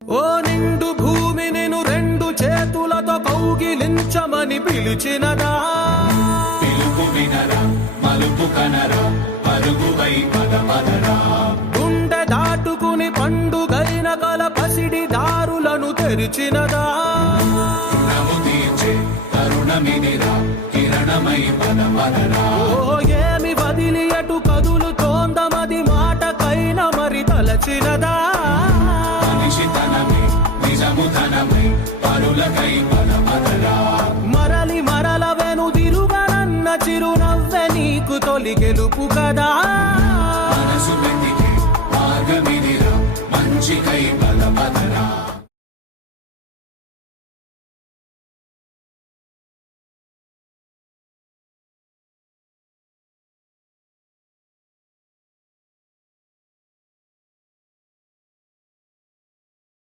ఓ నిండు భూమి నిన్ను రెండు చేతులతో కౌగిలించమని పిలిచినదా, పిలుపు వినరా మలుపు కనరా పరుగువై పదపదరా, గుండె దాటుకుని పండుగైన కల పసిడి దారులను తెరిచినదా, రుణము తీర్చే తరుణమిదిరా కిరణమై పదపదరా, ఓ ఏమి వదిలి అటు కదులుతోందమది మాటకైన మరి తలచినదా, మనిషితనమే నిజముధనమై పరులకై పదపదరా, మరల వెనుదిరుగనన్న చిరునవ్వె నీకు తొలి గెలుపు కదా.